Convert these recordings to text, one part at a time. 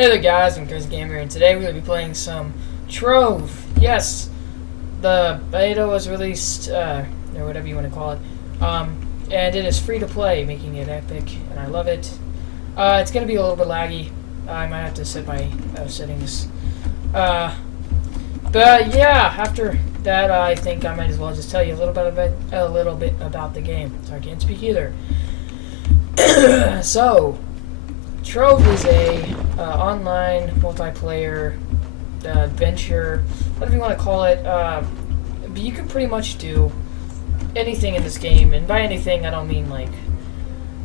Hey there guys, I'm Chris Gamer, and today we're going to be playing some Trove. Yes, the beta was released, or whatever you want to call it, and it is free to play, making it epic, and I love it. It's going to be a little bit laggy. I might have to set my settings. But yeah, after that, I think I might as well just tell you a little bit about the game. So I can't speak either. So, Trove is a online multiplayer adventure, whatever you want to call it. But you can pretty much do anything in this game, and by anything I don't mean like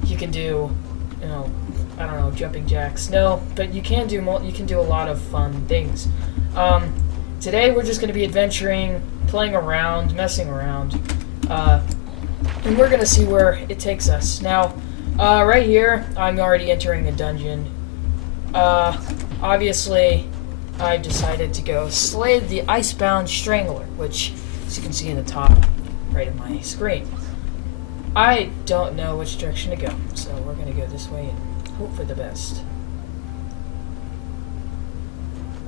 you can do, I don't know, jumping jacks. No, but you can do a lot of fun things. Today we're just going to be adventuring, playing around, messing around, and we're going to see where it takes us. Now, right here, I'm already entering a dungeon. Obviously, I've decided to go slay the Icebound Strangler, which, as you can see in the top right of my screen. I don't know which direction to go, so we're going to go this way and hope for the best.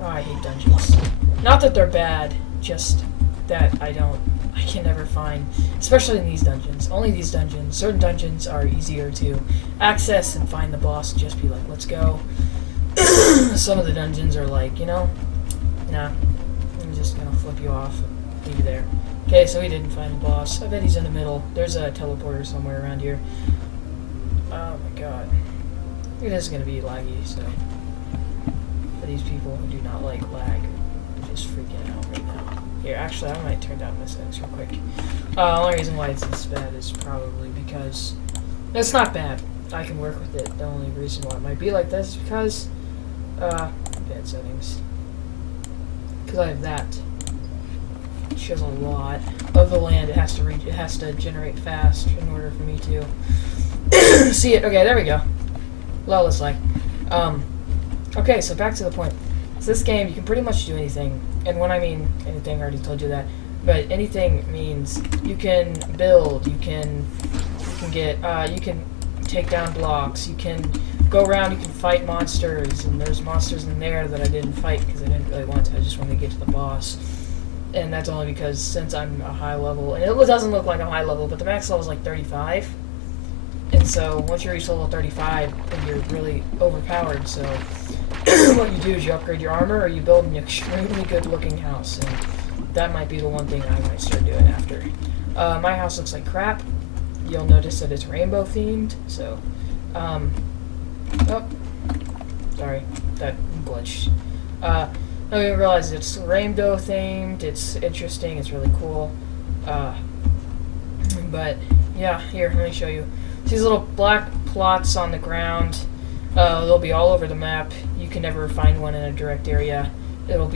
Oh, I hate dungeons. Not that they're bad, just that I can never find, especially in these dungeons. Only these dungeons. Certain dungeons are easier to access and find the boss and just be like, let's go. Some of the dungeons are like, nah, I'm just gonna flip you off and leave you there. Okay, so we didn't find the boss. I bet he's in the middle. There's a teleporter somewhere around here. Oh my god. It is gonna be laggy, so for these people who do not like lag, I'm just freaking out right now. Here, actually, I might turn down my settings real quick. The only reason why it's this bad is probably because it's not bad. I can work with it. The only reason why it might be like this is because bad settings. Because I have that. It shows a lot of the land. It has to generate fast in order for me to see it. Okay, there we go. Lawless like. Okay, so back to the point. So this game, you can pretty much do anything. And when I mean anything, I already told you that. But anything means you can build, you can take down blocks, you can go around, you can fight monsters, and there's monsters in there that I didn't fight because I didn't really want to. I just wanted to get to the boss. And that's only because since I'm a high level, and it doesn't look like I'm high level, but the max level is like 35. And so once you reach level 35, then you're really overpowered. So what you do is you upgrade your armor, or you build an extremely good-looking house, and that might be the one thing I might start doing after. My house looks like crap. You'll notice that it's rainbow-themed, so, oh, sorry, that glitched. I didn't realize it's rainbow-themed, it's interesting, it's really cool, but, yeah, here, let me show you. These little black plots on the ground, they'll be all over the map. You can never find one in a direct area. It'll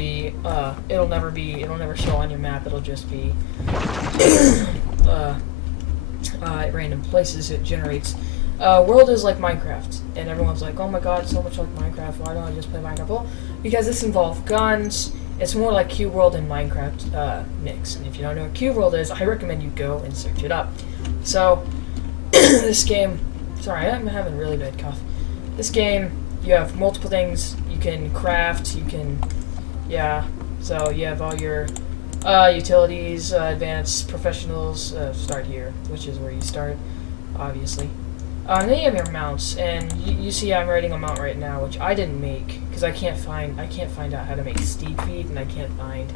never show on your map. It'll just be at random places it generates. World is like Minecraft, and everyone's like, oh my god, it's so much like Minecraft. Why don't I just play Minecraft? Well, because this involves guns. It's more like Cube World and Minecraft mix. And if you don't know what Cube World is, I recommend you go and search it up. So this game, sorry, I'm having a really bad cough. This game, you have multiple things you can craft, so you have all your utilities, advanced, professionals, start here, which is where you start, obviously. And then you have your mounts, and you see I'm writing a mount right now, which I didn't make, because I can't find out how to make steed feet, and I can't find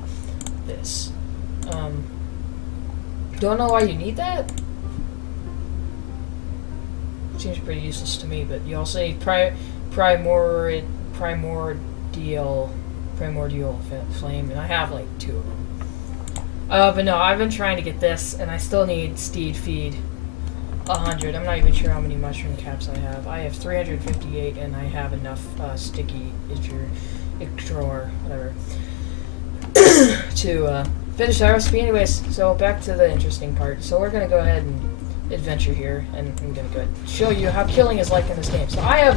this. Don't know why you need that? Seems pretty useless to me, but you also need primordial flame, and I have like 2 of them. But no, I've been trying to get this, and I still need steed feed 100. I'm not even sure how many mushroom caps I have. I have 358, and I have enough sticky or whatever to finish that recipe. Anyways, so back to the interesting part. So we're gonna go ahead and adventure here, and I'm gonna go ahead and show you how killing is like in this game. So I have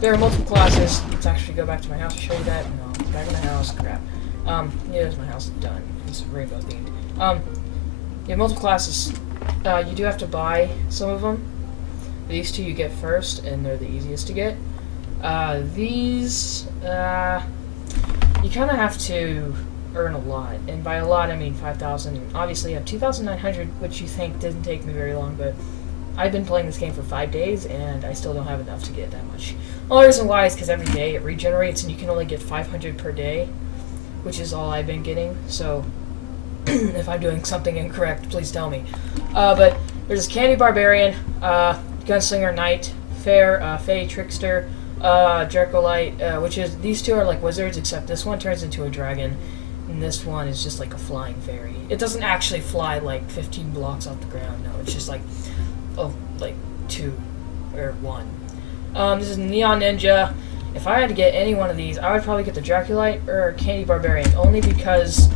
there are multiple classes. Let's actually go back to my house to show you that. No, it's back in the house. Crap. Here's my house done. It's rainbow themed. You have multiple classes. You do have to buy some of them. These two you get first, and they're the easiest to get. These, you kind of have to earn a lot, and by a lot I mean 5,000. Obviously, I have 2,900, which you think didn't take me very long, but I've been playing this game for 5 days, and I still don't have enough to get that much. The only reason why is because every day it regenerates, and you can only get 500 per day, which is all I've been getting. So, if I'm doing something incorrect, please tell me. But there's this Candy Barbarian, Gunslinger Knight, Fey Trickster, Dracolite, which is, these two are like wizards, except this one turns into a dragon, and this one is just like a flying fairy. It doesn't actually fly like 15 blocks off the ground, no, it's just like, like 2 or 1. This is Neon Ninja. If I had to get any one of these, I would probably get the Draculite or Candy Barbarian, only because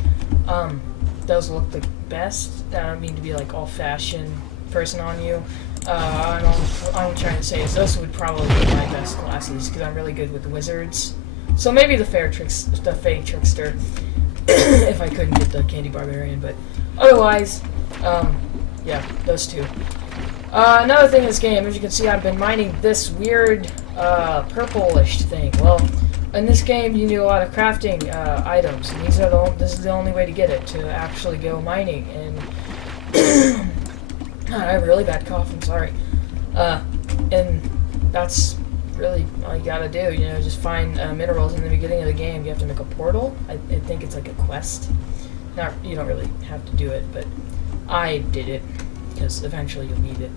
those look the best. I don't mean to be like old-fashioned person on you. All I'm trying to say is those would probably be my best classes, because I'm really good with wizards. So maybe the Fey Trickster, if I couldn't get the Candy Barbarian, but otherwise, yeah, those two. Another thing in this game, as you can see, I've been mining this weird, purplish thing. Well, in this game, you need a lot of crafting, items, and this is the only way to get it, to actually go mining, and I have a really bad cough, I'm sorry. And that's really all you gotta do, you know, just find minerals in the beginning of the game. You have to make a portal. I think it's like a quest. You don't really have to do it, but I did it, because eventually you'll need it.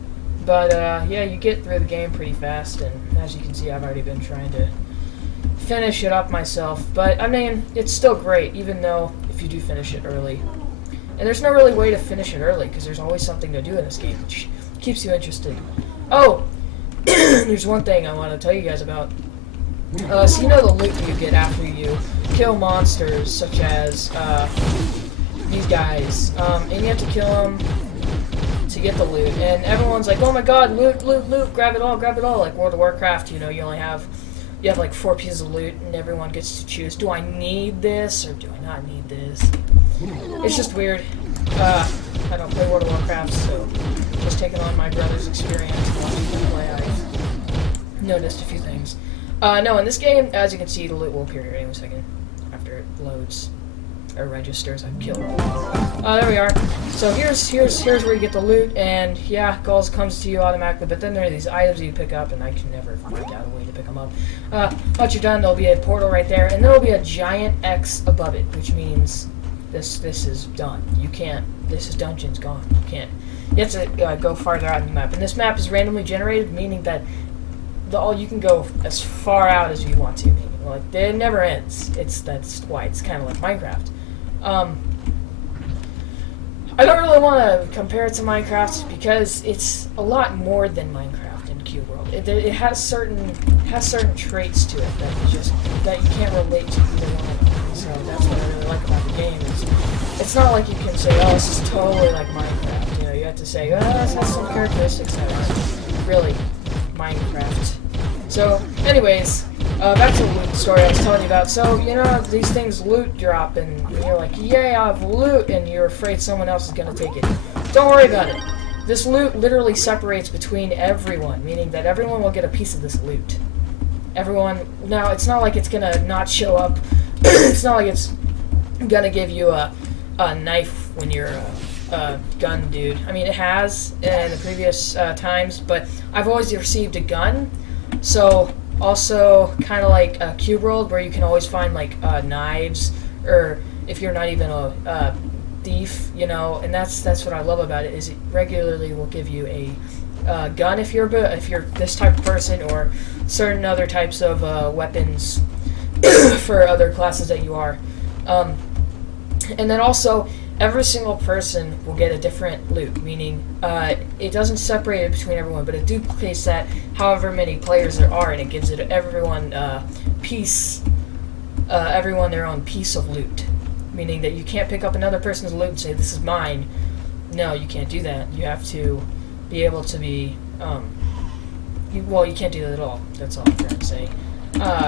But, yeah, you get through the game pretty fast, and as you can see, I've already been trying to finish it up myself. But, I mean, it's still great, even though if you do finish it early. And there's no really way to finish it early, because there's always something to do in this game, which keeps you interested. Oh! There's one thing I want to tell you guys about. So you know the loot you get after you kill monsters, such as, these guys. And you have to kill them to get the loot. And everyone's like, oh my god, loot, loot, loot, grab it all, grab it all. Like World of Warcraft, you know, you have like 4 pieces of loot, and everyone gets to choose, do I need this, or do I not need this? It's just weird. I don't play World of Warcraft, so just taking on my brother's experience and watching him play, I've noticed a few things. No, in this game, as you can see, the loot will appear here any second after it loads or registers. I've killed. There we are. So here's where you get the loot, and yeah, goals comes to you automatically. But then there are these items you pick up, and I can never find out a way to pick them up. Once you're done, there'll be a portal right there, and there'll be a giant X above it, which means this is done. You can't. This is dungeon's gone. You can't. You have to go farther out in the map, and this map is randomly generated, meaning that you can go as far out as you want to. Like it never ends. That's why it's kind of like Minecraft. I don't really want to compare it to Minecraft because it's a lot more than Minecraft in Cube World. It has certain traits to it that you can't relate to either one. So that's what I really like about the game. It's not like you can say, oh, this is totally like Minecraft. You know, you have to say, oh, this has some characteristics that aren't really Minecraft. So, anyways, back to the loot story I was telling you about. So, you know, these things loot drop, and you're like, yay, I have loot, and you're afraid someone else is going to take it. Don't worry about it. This loot literally separates between everyone, meaning that everyone will get a piece of this loot. Everyone, now, it's not like it's going to not show up. It's not like it's going to give you a knife when you're a gun dude. I mean, it has in the previous times, but I've always received a gun. So, also, kind of like Cube World, where you can always find, like, knives, or if you're not even a thief, you know, and that's what I love about it, is it regularly will give you a gun if you're this type of person, or certain other types of weapons for other classes that you are. And then also, every single person will get a different loot, meaning it doesn't separate it between everyone, but it duplicates that however many players there are, and it gives everyone everyone their own piece of loot, meaning that you can't pick up another person's loot and say, this is mine. No, you can't do that. You have to be able to be, you can't do that at all. That's all I'm trying to say.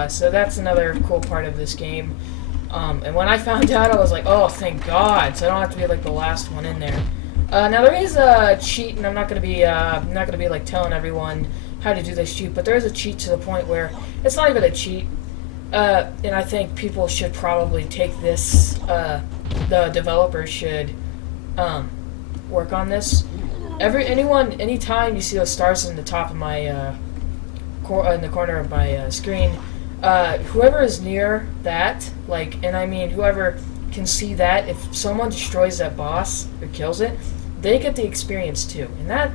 So that's another cool part of this game. And when I found out, I was like, oh, thank God, so I don't have to be like the last one in there. Now there is a cheat, and I'm not gonna be like telling everyone how to do this cheat, but there is a cheat to the point where it's not even a cheat. And I think people should probably take this. The developers should work on this. Anytime you see those stars in the top of my in the corner of my screen, whoever is near that, and I mean whoever can see that, if someone destroys that boss or kills it, they get the experience too. And that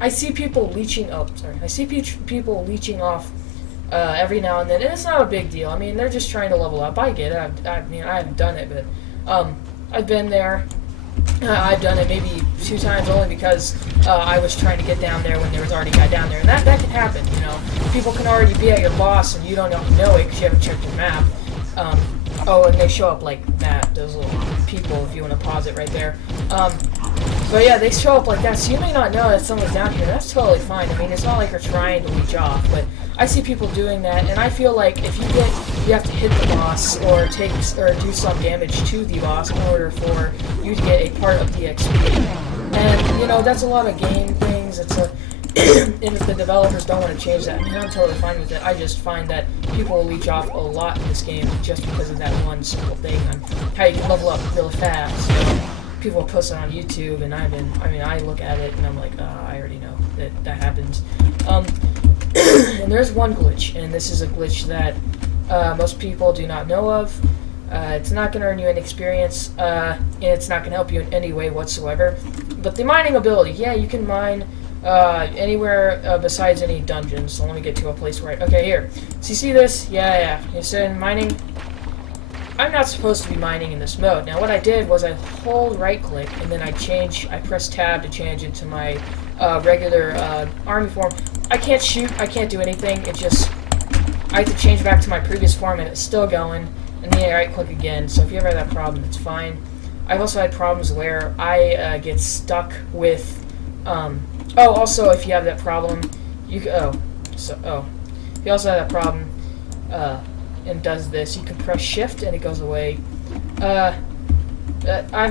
I see people leeching up. I see people leeching off every now and then, and it's not a big deal. I mean, they're just trying to level up. I get it. I haven't done it, but I've been there. I've done it maybe 2 times only because I was trying to get down there when there was already a guy down there, and that can happen. You know, people can already be at your boss and you don't know it because you haven't checked your map. And they show up like that. Those little people. If you want to pause it right there. But yeah, they show up like that, so you may not know that someone's down here. That's totally fine. I mean, it's not like you're trying to leech off, but I see people doing that, and I feel like if you have to hit the boss or do some damage to the boss in order for you to get a part of the XP. And you know, that's a lot of game things. And if the developers don't want to change that, I mean, I'm totally fine with it. I just find that people leech off a lot in this game just because of that one simple thing on how you can level up really fast. You know? People post it on YouTube, and I look at it and I'm like, I already know that happens. And there's one glitch, and this is a glitch that most people do not know of. It's not going to earn you any experience, and it's not going to help you in any way whatsoever. But the mining ability, yeah, you can mine anywhere besides any dungeons. So let me get to a place where okay, here. So you see this? Yeah. You said mining. I'm not supposed to be mining in this mode. Now what I did was I hold right click and then I press tab to change into my regular army form. I can't shoot, I can't do anything, I have to change back to my previous form and it's still going, and then I right click again. So if you ever have that problem, it's fine. I've also had problems where I get stuck with, also if you have that problem, if you also have that problem, and does this, you can press shift and it goes away. I've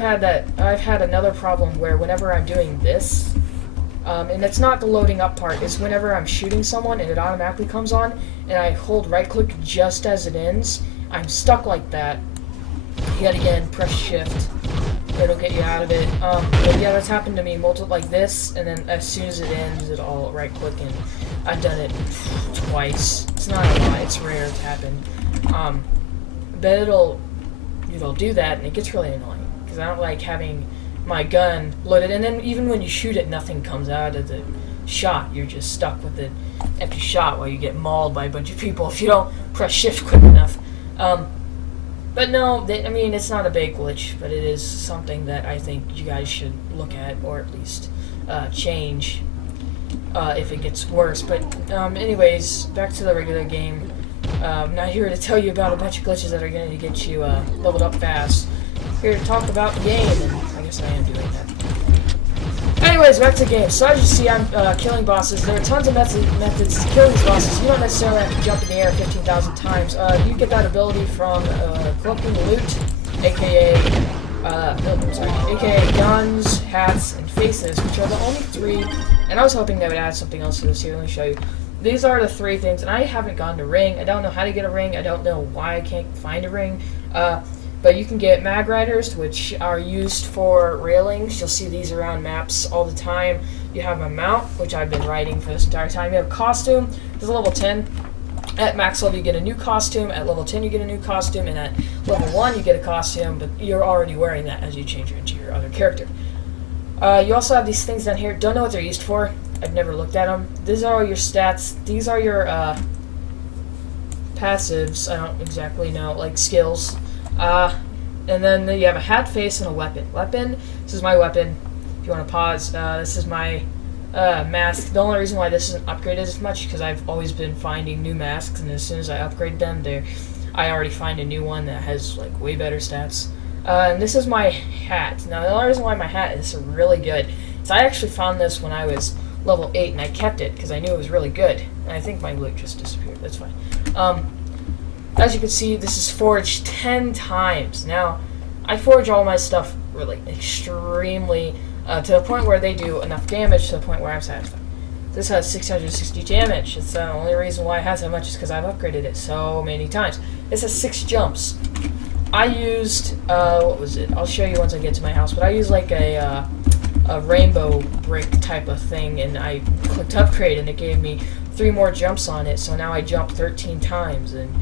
had another problem where whenever I'm doing this, and it's not the loading up part, it's whenever I'm shooting someone and it automatically comes on and I hold right click just as it ends, I'm stuck like that. Yet again, press shift, it'll get you out of it. But yeah, that's happened to me like this, and then as soon as it ends, it'll right click, and I've done it twice. It's not a lot, it's rare to happen. But it'll do that, and it gets really annoying because I don't like having my gun loaded, and then even when you shoot it, nothing comes out of the shot. You're just stuck with an empty shot while you get mauled by a bunch of people if you don't press shift quick enough. But no, it's not a big glitch, but it is something that I think you guys should look at, or at least change if it gets worse. But anyways, back to the regular game. I'm not here to tell you about a bunch of glitches that are going to get you leveled up fast. Here to talk about the game, and I guess I am doing that. Anyways, back to the game. So as you see, I'm killing bosses. There are tons of methods to kill these bosses. You don't necessarily have to jump in the air 15,000 times. You get that ability from collecting loot, aka guns, hats, and faces, which are the only 3. And I was hoping they would add something else to this here. Let me show you. These are the 3 things, and I haven't gotten a ring. I don't know how to get a ring. I don't know why I can't find a ring. But you can get mag riders, which are used for railings. You'll see these around maps all the time. You have a mount, which I've been riding for this entire time. You have a costume. This is level 10. At max level, you get a new costume. At level 10, you get a new costume. And at level 1, you get a costume, but you're already wearing that as you change into your other character. You also have these things down here. Don't know what they're used for. I've never looked at them. These are all your stats. These are your passives. I don't exactly know, like skills. And then you have a hat, face, and a weapon. This is my weapon. If you want to pause, this is my mask. The only reason why this isn't upgraded as much is because I've always been finding new masks, and as soon as I upgrade them, I already find a new one that has like way better stats. And this is my hat. Now, the only reason why my hat is really good is I actually found this when I was level 8, and I kept it because I knew it was really good. And I think my loot just disappeared. That's fine. As you can see, this is forged 10 times. Now, I forge all my stuff really extremely to the point where they do enough damage to the point where I'm satisfied. This has 660 damage. It's the only reason why it has that much is because I've upgraded it so many times. This has 6 jumps. I used, what was it? I'll show you once I get to my house, but I used like a rainbow brick type of thing, and I clicked upgrade, and it gave me 3 more jumps on it, so now I jump 13 times, and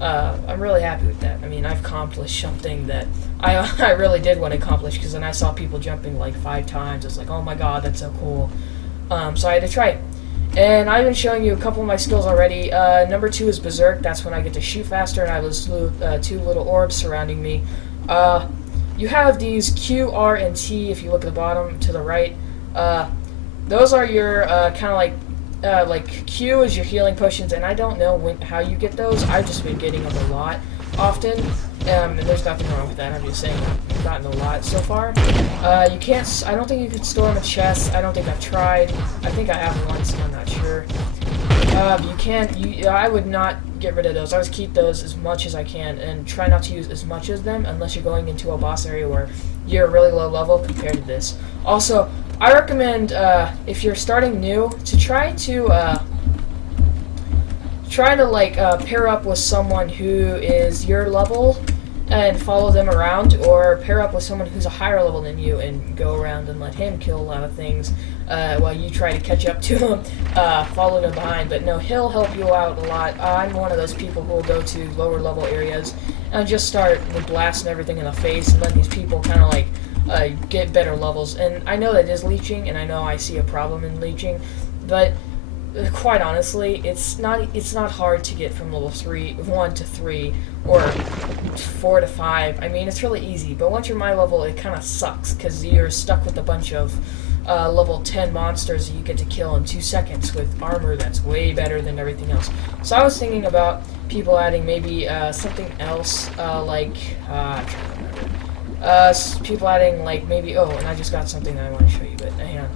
I'm really happy with that. I mean, I've accomplished something that I really did want to accomplish, because then I saw people jumping like 5 times. It's like, oh my god, that's so cool. So I had to try it. And I've been showing you a couple of my skills already. Number 2 is Berserk. That's when I get to shoot faster, and I have those 2 little orbs surrounding me. You have these Q, R, and T if you look at the bottom to the right. Those are your kind of like Q is your healing potions, and I don't know how you get those. I've just been getting them a lot often. And there's nothing wrong with that. I'm just saying I've gotten a lot so far. You can't. I don't think you can store them in chests. I don't think I've tried. I think I have once, and I'm not sure. You can't. I would not get rid of those. I always keep those as much as I can, and try not to use as much of them unless you're going into a boss area where you're really low level compared to this. Also, I recommend if you're starting new to try to pair up with someone who is your level and follow them around, or pair up with someone who's a higher level than you and go around and let him kill a lot of things while you try to catch up to him, follow them behind. But no, he'll help you out a lot. I'm one of those people who will go to lower level areas and just start blasting everything in the face, and let these people kind of like get better levels. And I know that is leeching, and I know I see a problem in leeching, but quite honestly, it's not hard to get from level 1 to 3 or 4 to 5. I mean, it's really easy. But once you're my level, it kind of sucks because you're stuck with a bunch of level 10 monsters that you get to kill in 2 seconds with armor that's way better than everything else. So I was thinking about people adding maybe something else like I'm trying to remember. People adding like maybe and I just got something that I want to show you, but hang on.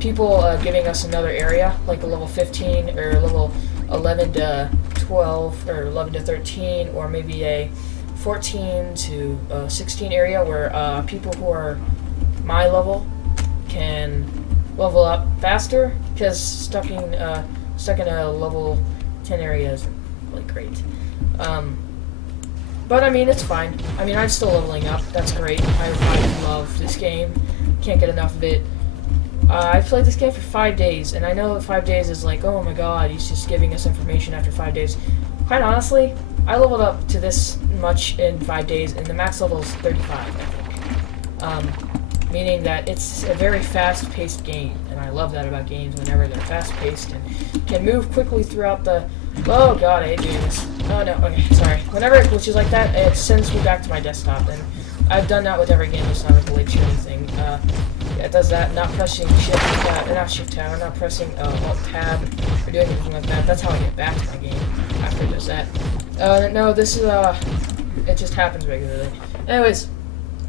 People giving us another area, like a level 15 or level 11 to 12 or 11 to 13, or maybe a 14 to 16 area where people who are my level can level up faster, because stuck in a level 10 area isn't really great. But I mean, it's fine. I mean, I'm still leveling up. That's great. I love this game. Can't get enough of it. I've played this game for 5 days, and I know that 5 days is like, oh my god, he's just giving us information after 5 days. Quite honestly, I leveled up to this much in 5 days, and the max level is 35, I think. Meaning that it's a very fast-paced game, and I love that about games whenever they're fast-paced and can move quickly throughout the... Oh god, I hate doing this. Oh no, okay, sorry. Whenever it glitches like that, it sends me back to my desktop, and I've done that with every game. It's not a glitch or anything. It does that, not pressing shift tab, not pressing alt tab, or doing anything like that. That's how I get back to my game after it does that. No, this is, it just happens regularly. Anyways,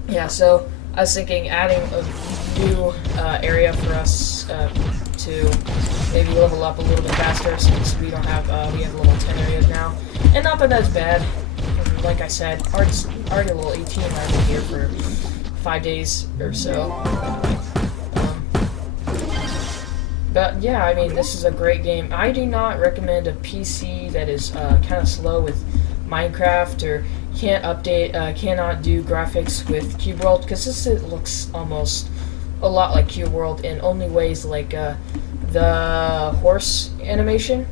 yeah, so I was thinking adding a new area for us to maybe level up a little bit faster, since we don't have, we have level 10 areas now. And not that that's bad. Like I said, already level 18, I've been here for 5 days or so. But yeah, I mean, this is a great game. I do not recommend a PC that is kind of slow with Minecraft, or can't update, cannot do graphics with Cube World, because this looks almost a lot like Cube World in only ways like the horse animation.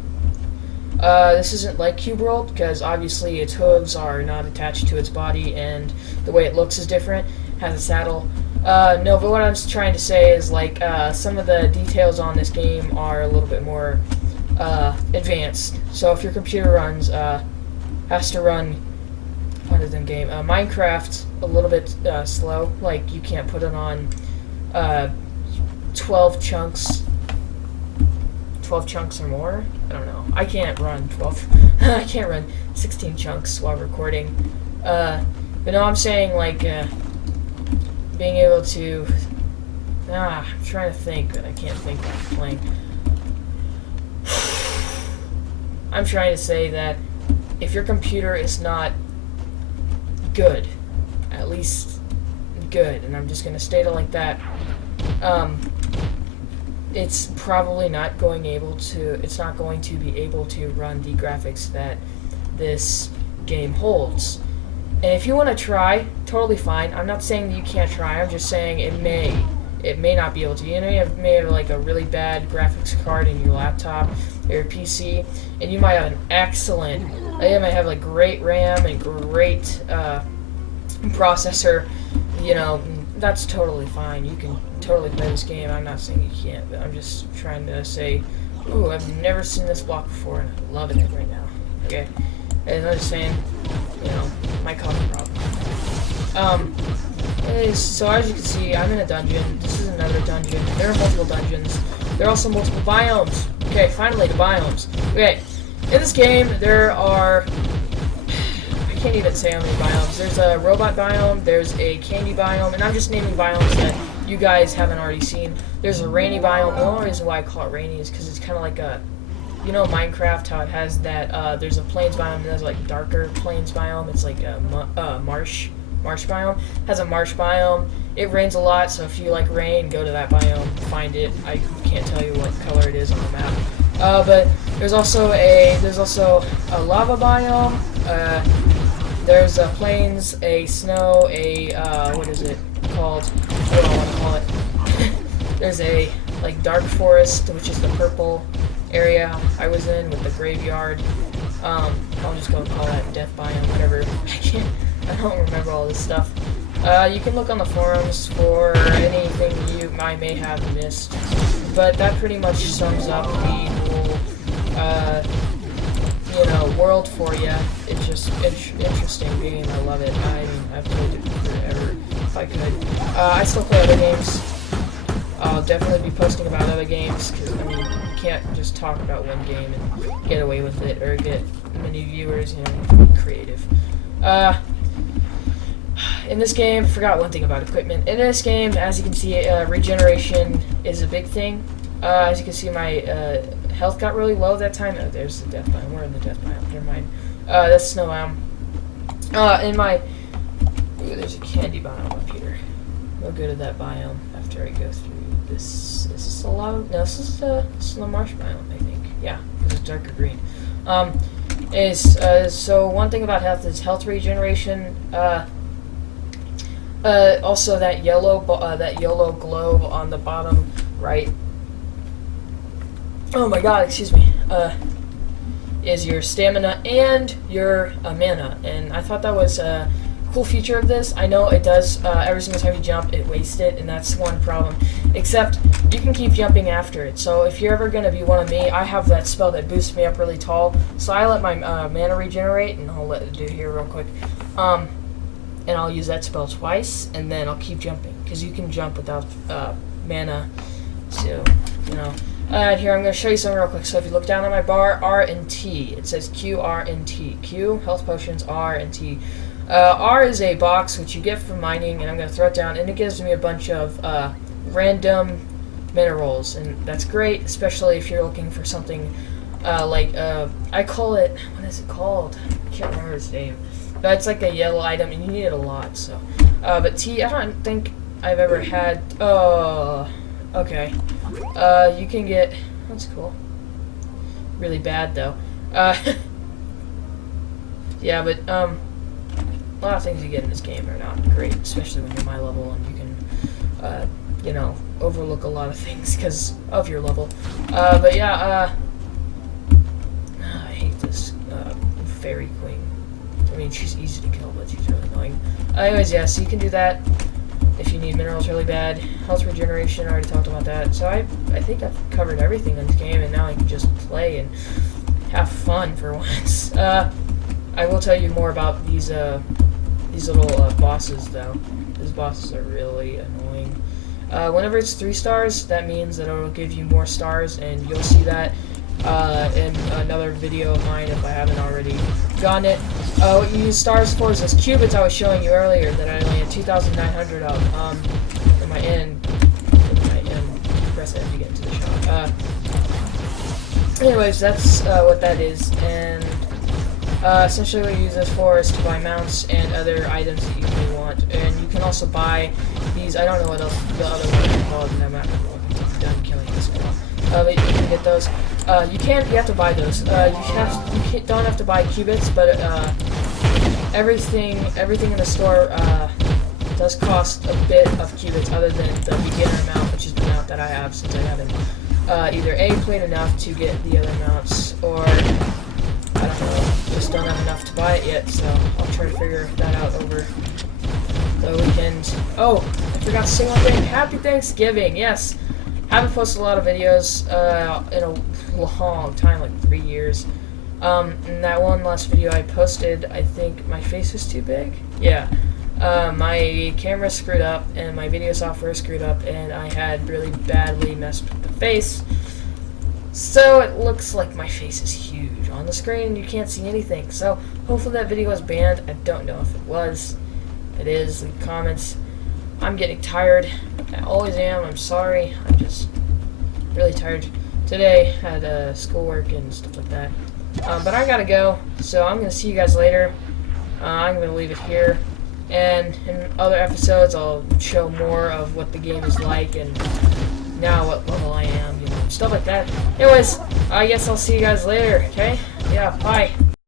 This isn't like Cube World, because obviously its hooves are not attached to its body, and the way it looks is different. It has a saddle. No, but what I'm trying to say is, like, some of the details on this game are a little bit more advanced. So if your computer runs, has to run, what is in game? Minecraft a little bit slow. Like, you can't put it on 12 chunks or more. I don't know. I can't run 12. I can't run 16 chunks while recording. But no, I'm saying, like, being able to... I'm trying to think, but I can't think while I'm playing. I'm trying to say that if your computer is not good, at least good, and I'm just going to state it like that, it's probably not going it's not going to be able to run the graphics that this game holds. And if you want to try, totally fine. I'm not saying that you can't try. I'm just saying it may not be able to. You know, you may have like a really bad graphics card in your laptop or your PC, and you might have an excellent, you might have like great RAM and great processor. You know, that's totally fine. You can totally play this game. I'm not saying you can't, but I'm just trying to say, ooh, I've never seen this block before, and I'm loving it right now. Okay, and I'm just saying, you know, might cause a problem. So as you can see, I'm in a dungeon. This is another dungeon. There are multiple dungeons. There are also multiple biomes. Okay, finally, the biomes. Okay, in this game, there are... I can't even say how many biomes. There's a robot biome, there's a candy biome, and I'm just naming biomes that you guys haven't already seen. There's a rainy biome. The only reason why I call it rainy is because it's kind of like a... You know Minecraft, how it has that, there's a plains biome, and there's like darker plains biome. It's like a marsh biome. It has a marsh biome. It rains a lot, so if you like rain, go to that biome, find it. I can't tell you what color it is on the map. But there's also a lava biome. There's a plains, a snow, a what is it called? What do I want to call it? There's a like dark forest, which is the purple area I was in with the graveyard. I'll just go call that death biome, whatever. I don't remember all this stuff. You can look on the forums for anything I may have missed, but that pretty much sums up the whole, you know, world for you. It's just interesting game. I love it. I mean, I've played it forever if I could. I still play other games. I'll definitely be posting about other games, because, I mean, you can't just talk about one game and get away with it, or get many viewers, you know, creative. In this game, forgot one thing about equipment. In this game, as you can see, regeneration is a big thing. As you can see, my health got really low that time. Oh, there's the death biome. We're in the death biome. Never mind. That's snow biome. In my... Ooh, there's a candy biome up here. We'll go to that biome after I go through this. Is this a lava? No, this is the marsh biome, I think. Yeah, because it's darker green. So one thing about health is health regeneration. Also that yellow globe on the bottom right. Oh my god, excuse me. Is your stamina and your mana, and I thought that was a cool feature of this. I know it does. Every single time you jump, it wastes it, and that's one problem. Except you can keep jumping after it. So if you're ever gonna be one of me, I have that spell that boosts me up really tall. So I let my mana regenerate, and I'll let it do here real quick. And I'll use that spell twice, and then I'll keep jumping, because you can jump without mana. So, you know. And here, I'm going to show you something real quick. So if you look down on my bar, R and T, it says Q, R, and T. Q, health potions, R, and T. R is a box which you get from mining, and I'm going to throw it down, and it gives me a bunch of random minerals, and that's great, especially if you're looking for something I call it, what is it called? I can't remember its name. But it's like a yellow item, and you need it a lot, so. But T, I don't think I've ever had, okay. You can get, that's cool. Really bad, though. Yeah, but, a lot of things you get in this game are not great, especially when you're my level, and you can, you know, overlook a lot of things because of your level. But yeah, I hate this, fairy queen. I mean, she's easy to kill, but she's really annoying. Anyways, yeah, so you can do that if you need minerals really bad. Health regeneration, I already talked about that. So I think I've covered everything in this game, and now I can just play and have fun for once. I will tell you more about these little bosses, though. These bosses are really annoying. Whenever it's 3 stars, that means that it'll give you more stars, and you'll see that in another video of mine if I haven't already gotten it. What you use stars for is those cubits I was showing you earlier that I only had 2,900 of. In my end, press F to get into the shop. Anyways, that's what that is, and essentially what you use this for is to buy mounts and other items that you may want, and you can also buy these, I don't know what else the other one is called, and I'm not going to look. done killing this girl. But you can get those. You have to buy those. Don't have to buy qubits, but everything in the store does cost a bit of qubits, other than the beginner amount, which is the amount that I have, since I haven't either A, played enough to get the other amounts, or I don't know, just don't have enough to buy it yet. So I'll try to figure that out over the weekend. Oh, I forgot to say one thing. Happy Thanksgiving. Yes. Haven't posted a lot of videos in a long time, like 3 years. In that one last video I posted, I think my face is too big. Yeah. My camera screwed up and my video software screwed up, and I had really badly messed with the face. So it looks like my face is huge on the screen. You can't see anything. So hopefully that video was banned. I don't know if it was. If it is, leave comments. I'm getting tired. I always am. I'm sorry. I'm just really tired. Today I had schoolwork and stuff like that. But I gotta go. So I'm gonna see you guys later. I'm gonna leave it here. And in other episodes, I'll show more of what the game is like and now what level I am, stuff like that. Anyways, I guess I'll see you guys later, okay? Yeah, bye.